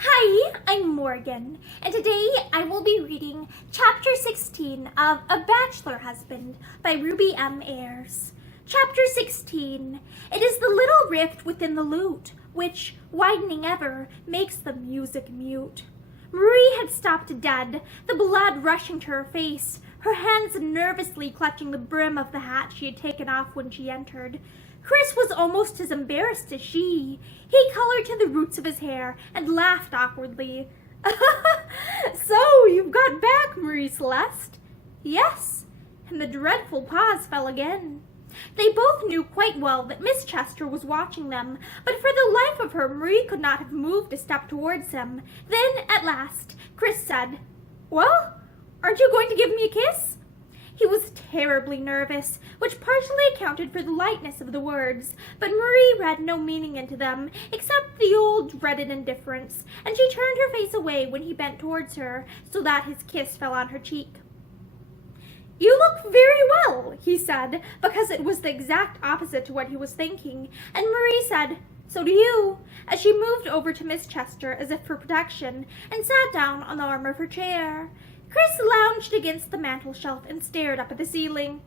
Hi, I'm Morgan, and today I will be reading Chapter 16 of A Bachelor Husband by Ruby M. Ayres. Chapter 16. It is the little rift within the lute, which, widening ever, makes the music mute. Marie had stopped dead, the blood rushing to her face, her hands nervously clutching the brim of the hat she had taken off when she entered. Chris was almost as embarrassed as she. He colored to the roots of his hair and laughed awkwardly. So, you've got back, Marie Celeste? Yes, and the dreadful pause fell again. They both knew quite well that Miss Chester was watching them, but for the life of her, Marie could not have moved a step towards him. Then, at last, Chris said, "Well, aren't you going to give me a kiss?" He was terribly nervous, which partially accounted for the lightness of the words, but Marie read no meaning into them, except the old dreaded indifference, and she turned her face away when he bent towards her, so that his kiss fell on her cheek. "You look very well," he said, because it was the exact opposite to what he was thinking, and Marie said, "So do you," as she moved over to Miss Chester as if for protection, and sat down on the arm of her chair. Chris lounged against the mantel shelf and stared up at the ceiling.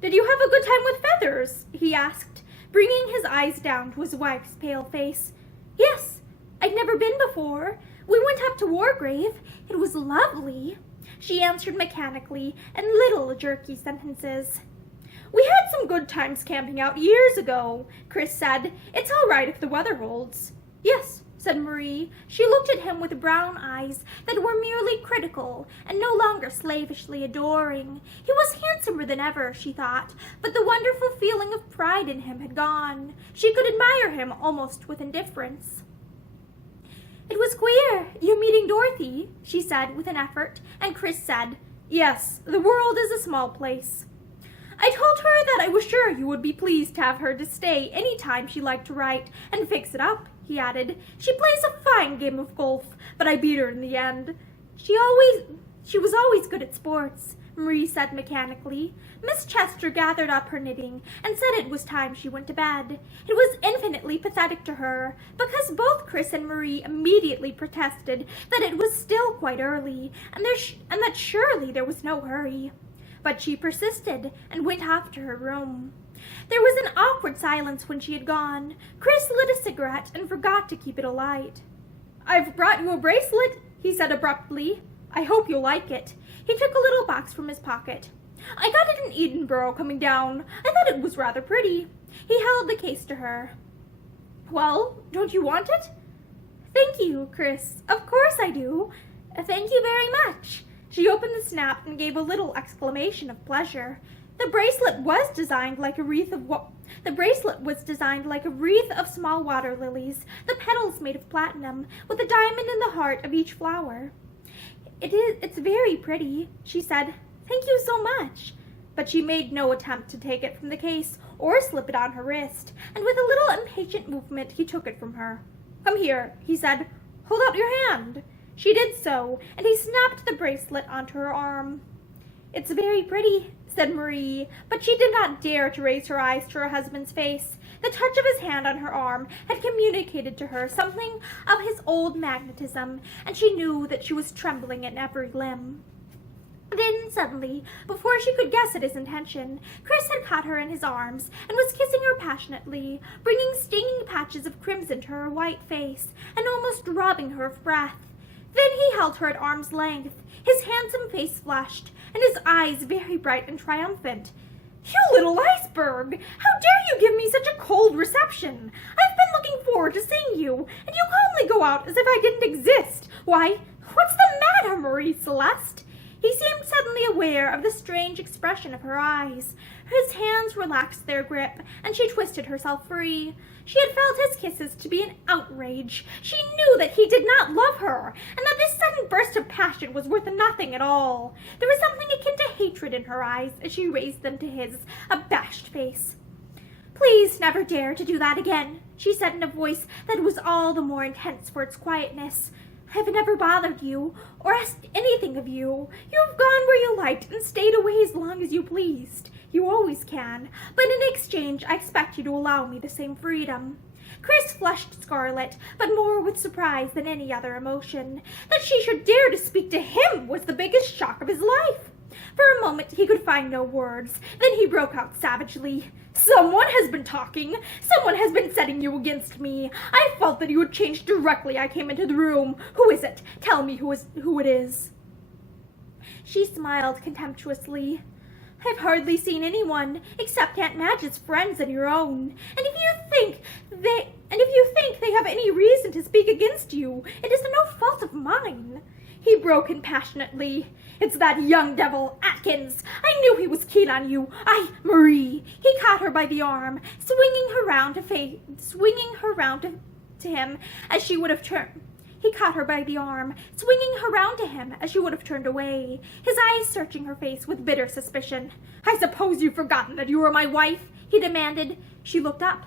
"Did you have a good time with Feathers?" he asked, bringing his eyes down to his wife's pale face. "Yes, I'd never been before. We went up to Wargrave. It was lovely," she answered mechanically in little jerky sentences. "We had some good times camping out years ago," Chris said. "It's all right if the weather holds." "Yes," said Marie. She looked at him with brown eyes that were merely critical and no longer slavishly adoring. He was handsomer than ever, she thought, but the wonderful feeling of pride in him had gone. She could admire him almost with indifference. "It was queer, you meeting Dorothy," she said with an effort, and Chris said, "Yes, the world is a small place." "I told her that I was sure you would be pleased to have her to stay any time she liked to write and fix it up," he added. "She plays a fine game of golf, but I beat her in the end." She was always good at sports," Marie said mechanically. Miss Chester gathered up her knitting and said it was time she went to bed. It was infinitely pathetic to her, because both Chris and Marie immediately protested that it was still quite early, and that surely there was no hurry. But she persisted and went off to her room. There was an awkward silence when she had gone. Chris lit a cigarette and forgot to keep it alight. "I've brought you a bracelet," he said abruptly. "I hope you'll like it." He took a little box from his pocket. "I got it in Edinburgh coming down. I thought it was rather pretty." He held the case to her. "Well, don't you want it?" "Thank you, Chris. Of course I do. Thank you very much." She opened the snap and gave a little exclamation of pleasure. The bracelet was designed like a wreath of small water lilies, the petals made of platinum, with a diamond in the heart of each flower. It's very pretty," she said. "Thank you so much." But she made no attempt to take it from the case or slip it on her wrist, and with a little impatient movement he took it from her. "Come here," he said. "Hold out your hand." She did so, and he snapped the bracelet onto her arm. "It's very pretty," said Marie, but she did not dare to raise her eyes to her husband's face. The touch of his hand on her arm had communicated to her something of his old magnetism, and she knew that she was trembling in every limb. Then, suddenly, before she could guess at his intention, Chris had caught her in his arms and was kissing her passionately, bringing stinging patches of crimson to her white face and almost robbing her of breath. Then he held her at arm's length, his handsome face flushed, and his eyes very bright and triumphant. "You little iceberg! How dare you give me such a cold reception? I've been looking forward to seeing you, and you calmly go out as if I didn't exist. Why, what's the matter, Marie Celeste?" He seemed suddenly aware of the strange expression of her eyes. His hands relaxed their grip, and she twisted herself free. She had felt his kisses to be an outrage. She knew that he did not love her, and that this sudden burst of passion was worth nothing at all. There was something akin to hatred in her eyes as she raised them to his abashed face. "Please never dare to do that again," she said in a voice that was all the more intense for its quietness. "I've never bothered you, or asked anything of you. You have gone where you liked and stayed away as long as you pleased. You always can, but in exchange I expect you to allow me the same freedom." Chris flushed scarlet, but more with surprise than any other emotion. That she should dare to speak to him was the biggest shock of his life. For a moment he could find no words. Then he broke out savagely. "Someone has been talking. Someone has been setting you against me. I felt that you had changed directly I came into the room. Who is it? Tell me who it is." She smiled contemptuously. "I've hardly seen anyone except Aunt Madge's friends and your own. And if you think they have any reason to speak against you, it is no fault of mine." He broke in passionately. "It's that young devil, Atkins. I knew he was keen on you. Marie." He caught her by the arm, swinging her round to him as she would have turned. He caught her by the arm, swinging her round to him as she would have turned away, his eyes searching her face with bitter suspicion. "I suppose you've forgotten that you are my wife?" he demanded. She looked up.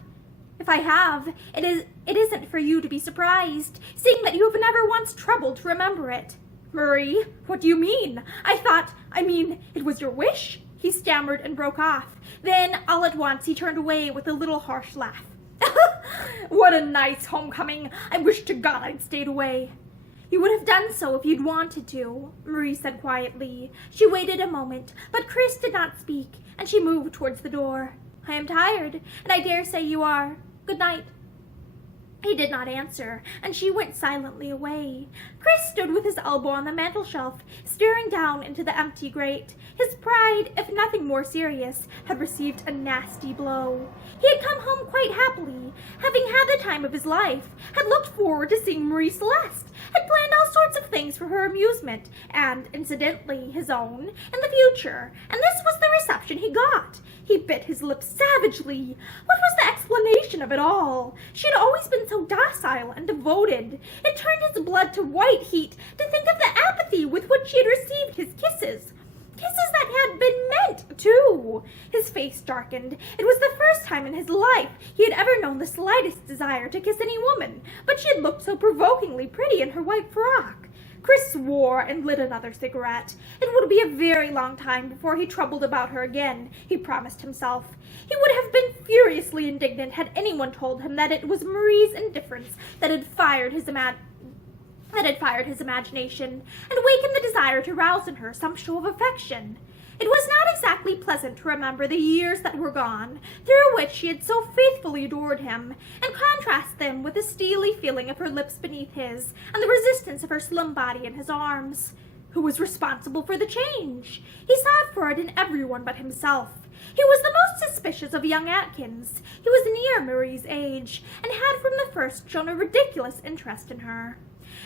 "If I have, it isn't for you to be surprised, seeing that you have never once troubled to remember it." "Marie, what do you mean? It was your wish?" he stammered and broke off. Then, all at once, he turned away with a little harsh laugh. "What a nice homecoming! I wish to God I'd stayed away." "You would have done so if you'd wanted to," Marie said quietly. She waited a moment, but Chris did not speak, and she moved towards the door. "I am tired, and I dare say you are. Good night." He did not answer, and she went silently away. Chris stood with his elbow on the mantel-shelf, staring down into the empty grate. His pride, if nothing more serious, had received a nasty blow. He had come home quite happily, having had the time of his life, had looked forward to seeing Marie Celeste, had planned all sorts of things for her amusement, and, incidentally, his own, in the future, and this was the reception he got. He bit his lip savagely. What was the explanation of it all? She had always been so docile and devoted. It turned his blood to white heat to think of the apathy with which she had received his kisses. Kisses that had been meant, too. His face darkened. It was the first time in his life he had ever known the slightest desire to kiss any woman, but she had looked so provokingly pretty in her white frock. Chris swore and lit another cigarette. It would be a very long time before he troubled about her again, he promised himself. He would have been furiously indignant had anyone told him that it was Marie's indifference that had fired his imagination, and awakened the desire to rouse in her some show of affection. It was not exactly pleasant to remember the years that were gone, through which she had so faithfully adored him, and contrast them with the steely feeling of her lips beneath his, and the resistance of her slim body in his arms. Who was responsible for the change? He sought for it in everyone but himself. He was the most suspicious of young Atkins. He was near Marie's age, and had from the first shown a ridiculous interest in her.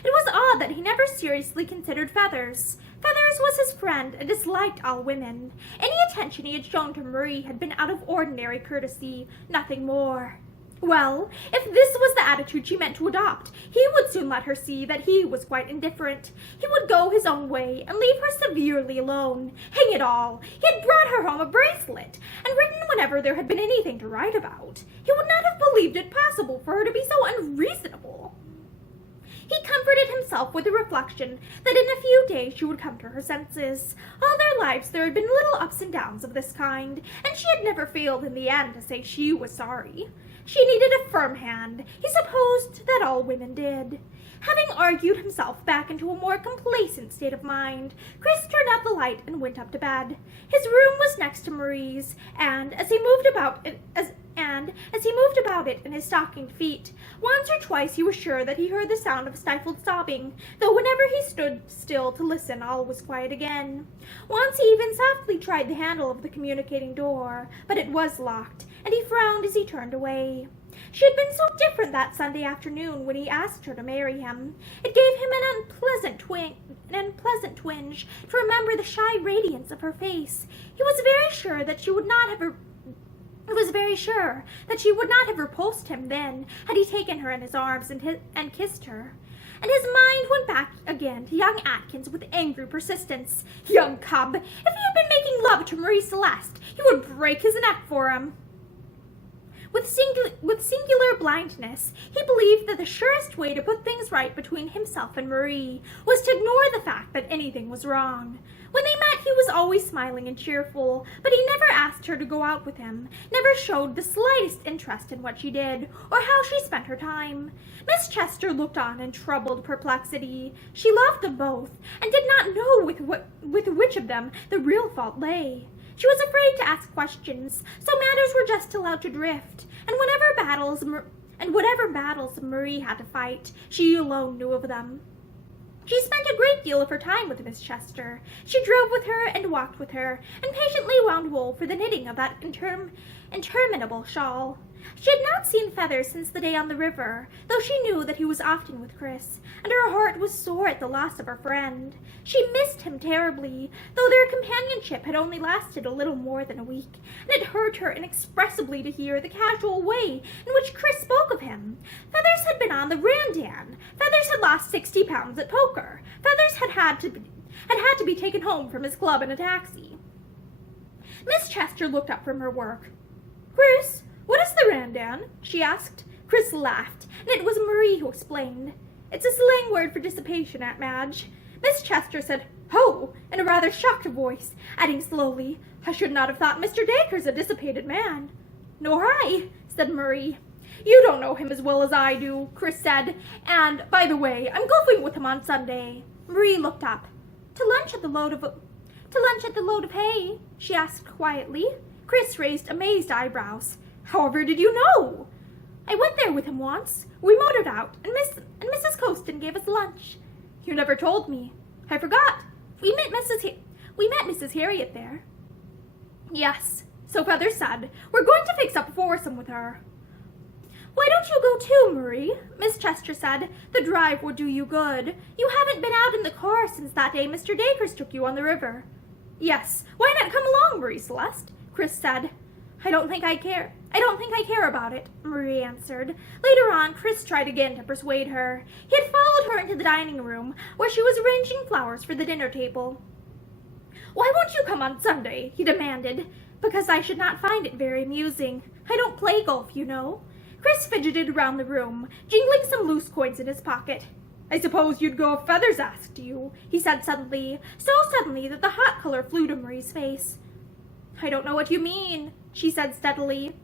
It was odd that he never seriously considered Feathers. Feathers was his friend and disliked all women. Any attention he had shown to Marie had been out of ordinary courtesy, nothing more. Well, if this was the attitude she meant to adopt, he would soon let her see that he was quite indifferent. He would go his own way and leave her severely alone. Hang it all! He had brought her home a bracelet, and written whenever there had been anything to write about. He would not have believed it possible for her to be so unreasonable. He comforted himself with the reflection that in a few days she would come to her senses. All their lives there had been little ups and downs of this kind, and she had never failed in the end to say she was sorry. She needed a firm hand. He supposed that all women did. Having argued himself back into a more complacent state of mind, Chris turned out the light and went up to bed. His room was next to Marie's, and as he moved about it in his stockinged feet, once or twice he was sure that he heard the sound of stifled sobbing, though whenever he stood still to listen, all was quiet again. Once he even softly tried the handle of the communicating door, but it was locked, and he frowned as he turned away. She had been so different that Sunday afternoon when he asked her to marry him. It gave him an unpleasant twinge to remember the shy radiance of her face. He was very sure that she would not have repulsed him then, had he taken her in his arms and kissed her. And his mind went back again to young Atkins with angry persistence. Young cub! If he had been making love to Marie Celeste, he would break his neck for him. With singular blindness, he believed that the surest way to put things right between himself and Marie was to ignore the fact that anything was wrong. When they met, he was always smiling and cheerful, but he never asked her to go out with him, never showed the slightest interest in what she did, or how she spent her time. Miss Chester looked on in troubled perplexity. She loved them both, and did not know with which of them the real fault lay. She was afraid to ask questions, so matters were just allowed to drift, and whatever battles Marie had to fight, she alone knew of them. She spent a great deal of her time with Miss Chester. She drove with her and walked with her, and patiently wound wool for the knitting of that interminable shawl. She had not seen Feathers since the day on the river, though she knew that he was often with Chris, and her heart was sore at the loss of her friend. She missed him terribly, though their companionship had only lasted a little more than a week, and it hurt her inexpressibly to hear the casual way in which Chris spoke of him. Feathers had been on the Randan. Feathers had lost 60 pounds at poker. Feathers had to be taken home from his club in a taxi. Miss Chester looked up from her work. "Chris, what is the Randan?" she asked. Chris laughed, and it was Marie who explained. "It's a slang word for dissipation, Aunt Madge." Miss Chester said, "Ho!" in a rather shocked voice, adding slowly, "I should not have thought Mr. Dacre's a dissipated man." "Nor I," said Marie. "You don't know him as well as I do," Chris said, "and, by the way, I'm golfing with him on Sunday." Marie looked up. To lunch at the load of hay?" she asked quietly. Chris raised amazed eyebrows. "However did you know?" "I went there with him once. We motored out, and Mrs. Costin gave us lunch." "You never told me." "I forgot. We met Mrs. Harriet there." "Yes, so Feathers said. We're going to fix up a foursome with her." "Why don't you go too, Marie?" Miss Chester said. "The drive would do you good. You haven't been out in the car since that day Mr. Dacres took you on the river." "Yes, why not come along, Marie Celeste?" Chris said. I don't think I care about it," Marie answered. Later on, Chris tried again to persuade her. He had followed her into the dining room, where she was arranging flowers for the dinner table. "Why won't you come on Sunday?" he demanded. "Because I should not find it very amusing. I don't play golf, you know." Chris fidgeted around the room, jingling some loose coins in his pocket. "I suppose you'd go if Feathers asked you," he said suddenly, so suddenly that the hot color flew to Marie's face. "I don't know what you mean," she said steadily.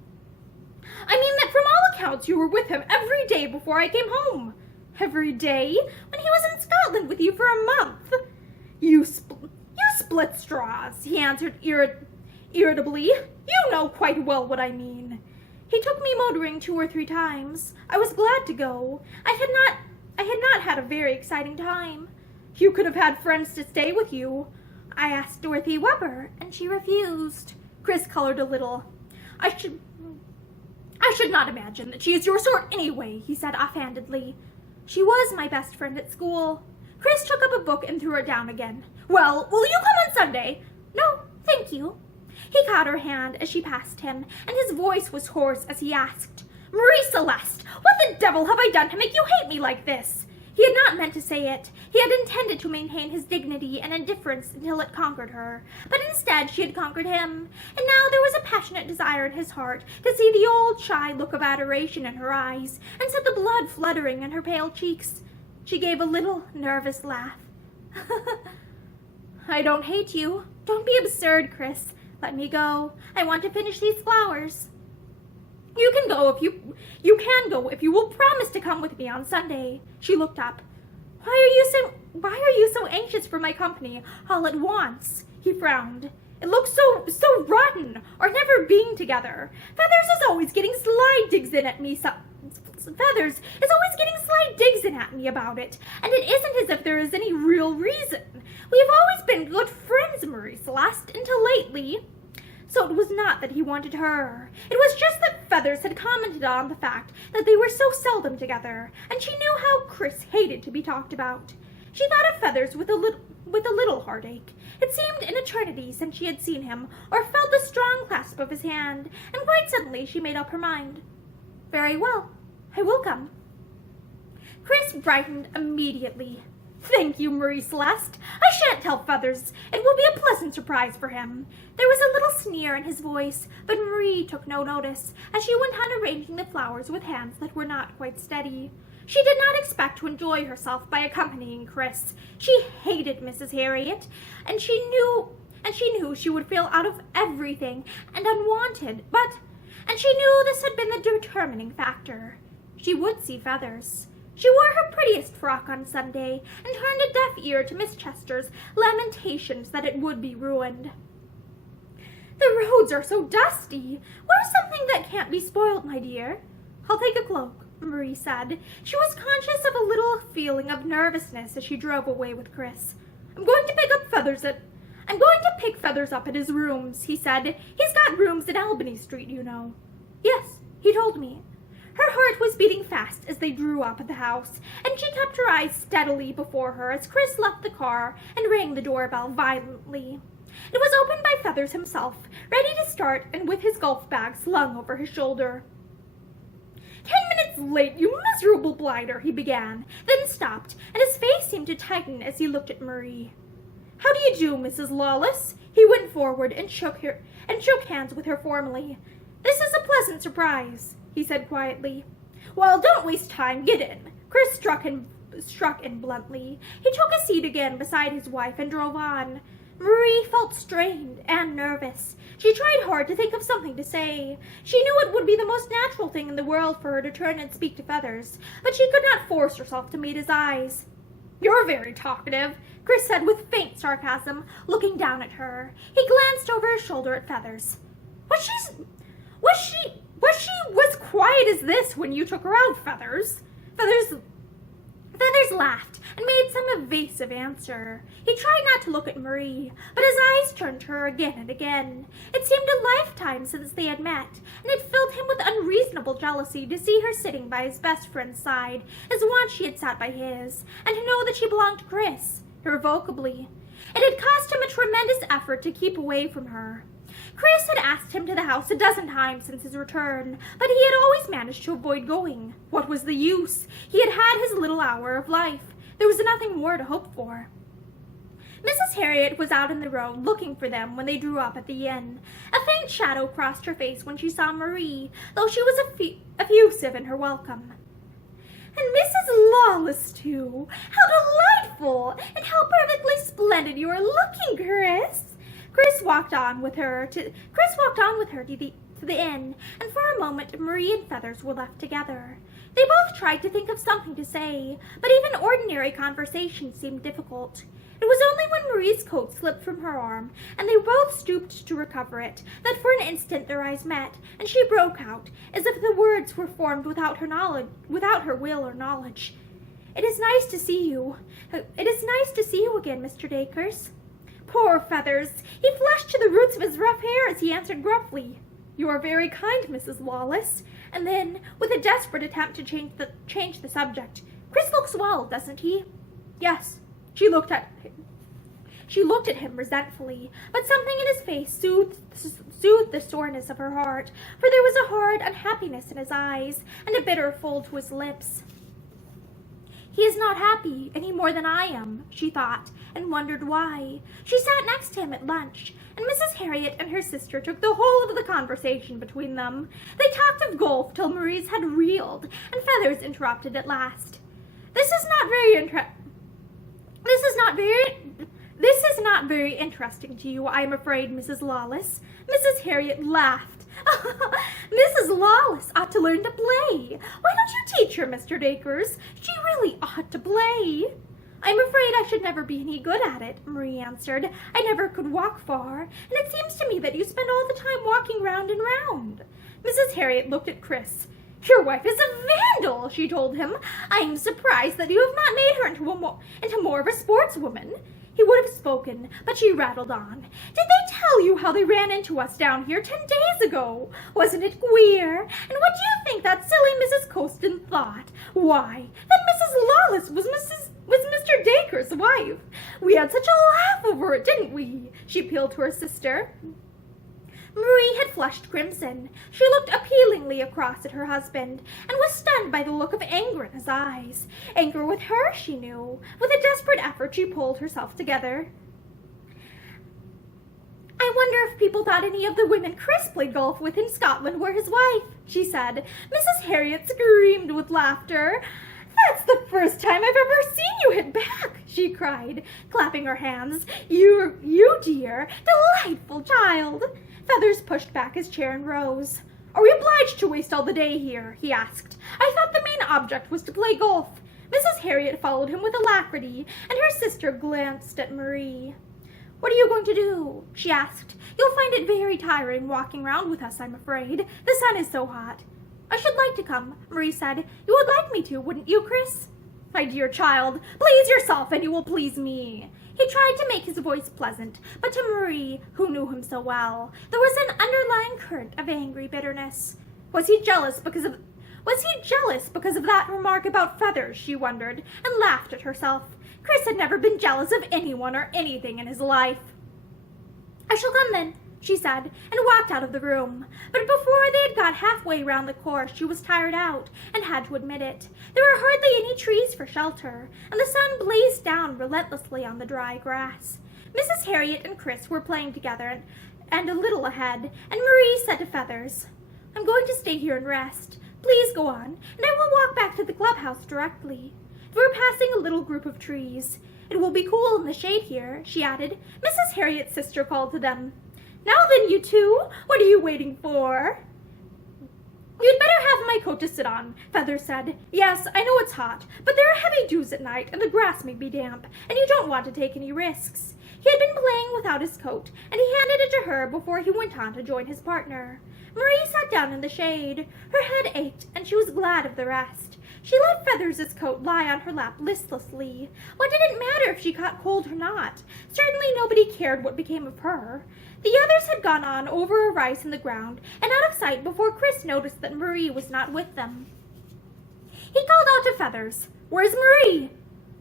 "I mean that from all accounts you were with him every day before I came home." "Every day? When he was in Scotland with you for a month." You split straws," he answered irritably. "You know quite well what I mean." "He took me motoring 2 or 3 times. I was glad to go. I had not had a very exciting time." "You could have had friends to stay with you." "I asked Dorothy Weber, and she refused." Chris colored a little. I should not imagine that she is your sort anyway," he said offhandedly. "She was my best friend at school." Chris took up a book and threw it down again. "Well, will you come on Sunday?" "No, thank you." He caught her hand as she passed him, and his voice was hoarse as he asked, "Marie Celeste, what the devil have I done to make you hate me like this?" He had not meant to say it. He had intended to maintain his dignity and indifference until it conquered her. But instead she had conquered him, and now there was a passionate desire in his heart to see the old shy look of adoration in her eyes, and set the blood fluttering in her pale cheeks. She gave a little nervous laugh. "I don't hate you. Don't be absurd, Chris. Let me go. I want to finish these flowers." You can go if you will promise to come with me on Sunday." She looked up. Why are you so anxious for my company all at once?" He frowned. "It looks so rotten, our never being together. Feathers is always getting sly digs in at me about it, and it isn't as if there is any real reason. We have always been good friends, Marie Celeste, until lately." So it was not that he wanted her. It was just that Feathers had commented on the fact that they were so seldom together, and she knew how Chris hated to be talked about. She thought of Feathers with a little heartache. It seemed an eternity since she had seen him or felt the strong clasp of his hand, and quite suddenly she made up her mind. "Very well, I will come." Chris brightened immediately. "Thank you, Marie Celeste. I shan't tell Feathers. It will be a pleasant surprise for him." There was a little sneer in his voice, but Marie took no notice, as she went on arranging the flowers with hands that were not quite steady. She did not expect to enjoy herself by accompanying Chris. She hated Mrs. Harriet, and she knew and she knew she would feel out of everything and unwanted, and she knew this had been the determining factor. She would see feathers. She wore her prettiest frock on Sunday and turned a deaf ear to Miss Chester's lamentations that it would be ruined. "The roads are so dusty. Wear something that can't be spoiled, my dear." "I'll take a cloak," Marie said. She was conscious of a little feeling of nervousness as she drove away with Chris. I'm going to pick feathers up at his rooms," he said. "He's got rooms in Albany Street, you know." "Yes, he told me." Her heart was beating fast as they drew up at the house, and she kept her eyes steadily before her as Chris left the car and rang the doorbell violently. It was opened by Feathers himself, ready to start and with his golf bag slung over his shoulder. 10 minutes late, you miserable blighter," he began, then stopped, and his face seemed to tighten as he looked at Marie. "How do you do, Mrs. Lawless?" He went forward and shook hands with her formally. "This is a pleasant surprise," he said quietly. "Well, don't waste time. Get in." Chris struck in bluntly. He took a seat again beside his wife and drove on. Marie felt strained and nervous. She tried hard to think of something to say. She knew it would be the most natural thing in the world for her to turn and speak to Feathers, but she could not force herself to meet his eyes. "You're very talkative," Chris said with faint sarcasm, looking down at her. He glanced over his shoulder at Feathers. Was she as quiet as this when you took her out, Feathers?" Feathers laughed and made some evasive answer. He tried not to look at Marie, but his eyes turned to her again and again. It seemed a lifetime since they had met, and it filled him with unreasonable jealousy to see her sitting by his best friend's side, as once she had sat by his, and to know that she belonged to Chris, irrevocably. It had cost him a tremendous effort to keep away from her. Chris had asked him to the house a dozen times since his return, but he had always managed to avoid going. What was the use? He had had his little hour of life. There was nothing more to hope for. Mrs. Harriet was out in the road looking for them when they drew up at the inn. A faint shadow crossed her face when she saw Marie, though she was effusive in her welcome. "And Mrs. Lawless, too! How delightful! And how perfectly splendid you are looking, Chris!" Chris walked on with her to the inn, and for a moment Marie and Feathers were left together. They both tried to think of something to say, but even ordinary conversation seemed difficult. It was only when Marie's coat slipped from her arm, and they both stooped to recover it, that for an instant their eyes met, and she broke out, as if the words were formed without her will or knowledge. It is nice to see you again, Mr. Dacres." Poor Feathers! He flushed to the roots of his rough hair as he answered gruffly, "You are very kind, Mrs. Lawless." And then, with a desperate attempt to change the subject, "Chris looks well, doesn't he?" "Yes." She looked at him resentfully, but something in his face soothed the soreness of her heart, for there was a hard unhappiness in his eyes and a bitter fold to his lips. He is not happy any more than I am, she thought, and wondered why. She sat next to him at lunch, and Mrs. Harriet and her sister took the whole of the conversation between them. They talked of golf till Marie's had reeled, and Feathers interrupted at last. This is not very interesting to you, I am afraid, Mrs. Lawless." Mrs. Harriet laughed. "Mrs. Lawless ought to learn to play. Why don't you teach her, Mr. Dacres? She really ought to play." "I'm afraid I should never be any good at it," Marie answered. "I never could walk far, and it seems to me that you spend all the time walking round and round." Mrs. Harriet looked at Chris. "Your wife is a vandal," she told him. "I am surprised that you have not made her into more of a sportswoman." He would have spoken, but she rattled on. "Did they tell you how they ran into us down here 10 days ago? Wasn't it queer? And what do you think that silly Mrs. Costin thought? Why, that Mrs. Lawless was Mr. Dacre's wife. We had such a laugh over it, didn't we?" She appealed to her sister. Marie had flushed crimson. She looked appealingly across at her husband, and was stunned by the look of anger in his eyes. Anger with her, she knew. With a desperate effort, she pulled herself together. "I wonder if people thought any of the women Chris played golf with in Scotland were his wife," she said. Mrs. Harriet screamed with laughter. "That's the first time I've ever seen you hit back," she she cried, clapping her hands. You dear, delightful child. Feathers pushed back his chair and rose. Are we obliged to waste all the day here? He asked. I thought the main object was to play golf. Mrs. Harriet followed him with alacrity, and her sister glanced at Marie. What are you going to do? She asked. You'll find it very tiring walking round with us, I'm afraid. The sun is so hot. I should like to come, Marie said. You would like me to, wouldn't you, Chris? My dear child, please yourself and you will please me. He tried to make his voice pleasant, but to Marie, who knew him so well, there was an underlying current of angry bitterness. Was he jealous because of that remark about feathers, she wondered, and laughed at herself. Chris had never been jealous of anyone or anything in his life. I shall come then, she said, and walked out of the room. But before they had got halfway round the course, she was tired out, and had to admit it. There were hardly any trees for shelter, and the sun blazed down relentlessly on the dry grass. Mrs. Harriet and Chris were playing together, and a little ahead, and Marie said to Feathers, I'm going to stay here and rest. Please go on, and I will walk back to the clubhouse directly. They were passing a little group of trees. It will be cool in the shade here, she added. Mrs. Harriet's sister called to them. Now then, you two, what are you waiting for? You'd better have my coat to sit on, Feathers said. Yes, I know it's hot, but there are heavy dews at night, and the grass may be damp, and you don't want to take any risks. He had been playing without his coat, and he handed it to her before he went on to join his partner. Marie sat down in the shade. Her head ached, and she was glad of the rest. She let Feathers' coat lie on her lap listlessly. What did it matter if she caught cold or not? Certainly nobody cared what became of her. The others had gone on over a rise in the ground and out of sight before Chris noticed that Marie was not with them. He called out to Feathers, Where's Marie?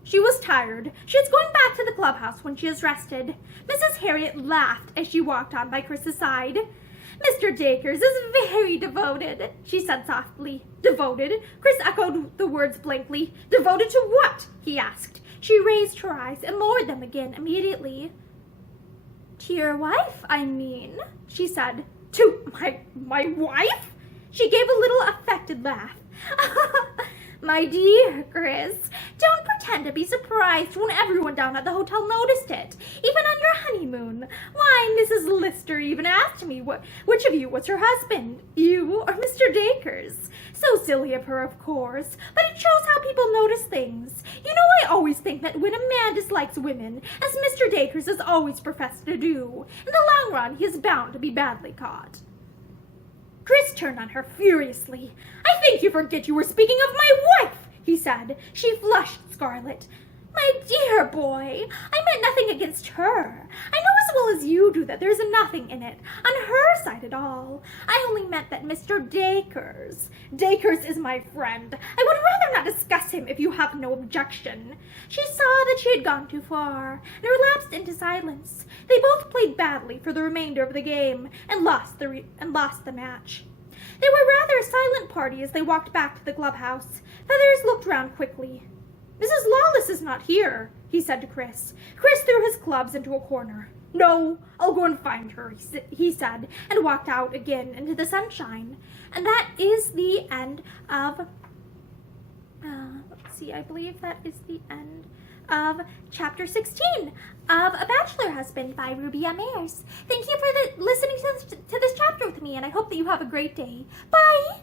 She was tired. She is going back to the clubhouse when she has rested. Mrs. Harriet laughed as she walked on by Chris's side. Mr. Dacres is very devoted, she said softly. Devoted? Chris echoed the words blankly. Devoted to what? He asked. She raised her eyes and lowered them again immediately. To your wife, I mean, she said. To my wife? She gave a little affected laugh. My dear Chris, don't pretend to be surprised when everyone down at the hotel noticed it, even on your honeymoon. Why, Mrs. Lister even asked me which of you was her husband, you or Mr. Dacres. So silly of her, of course, but it shows how people notice things. You know, I always think that when a man dislikes women, as Mr. Dacres has always professed to do, in the long run he is bound to be badly caught. Chris turned on her furiously. I think you forget you were speaking of my wife, he said. She flushed scarlet. My dear boy, I meant nothing against her. I know as well as you do that there's nothing in it, on her side at all. I only meant that Mr. Dacres is my friend. I would rather not discuss him if you have no objection. She saw that she had gone too far, and relapsed into silence. They both played badly for the remainder of the game, and lost the match. They were rather a silent party as they walked back to the clubhouse. Feathers looked round quickly. Mrs. Lawless is not here, he said to Chris. Chris threw his clubs into a corner. No, I'll go and find her, he said, and walked out again into the sunshine. And that is the end of, I believe that is the end of chapter 16 of A Bachelor Husband by Ruby M. Ayres. Thank you for listening to this chapter with me, and I hope that you have a great day. Bye!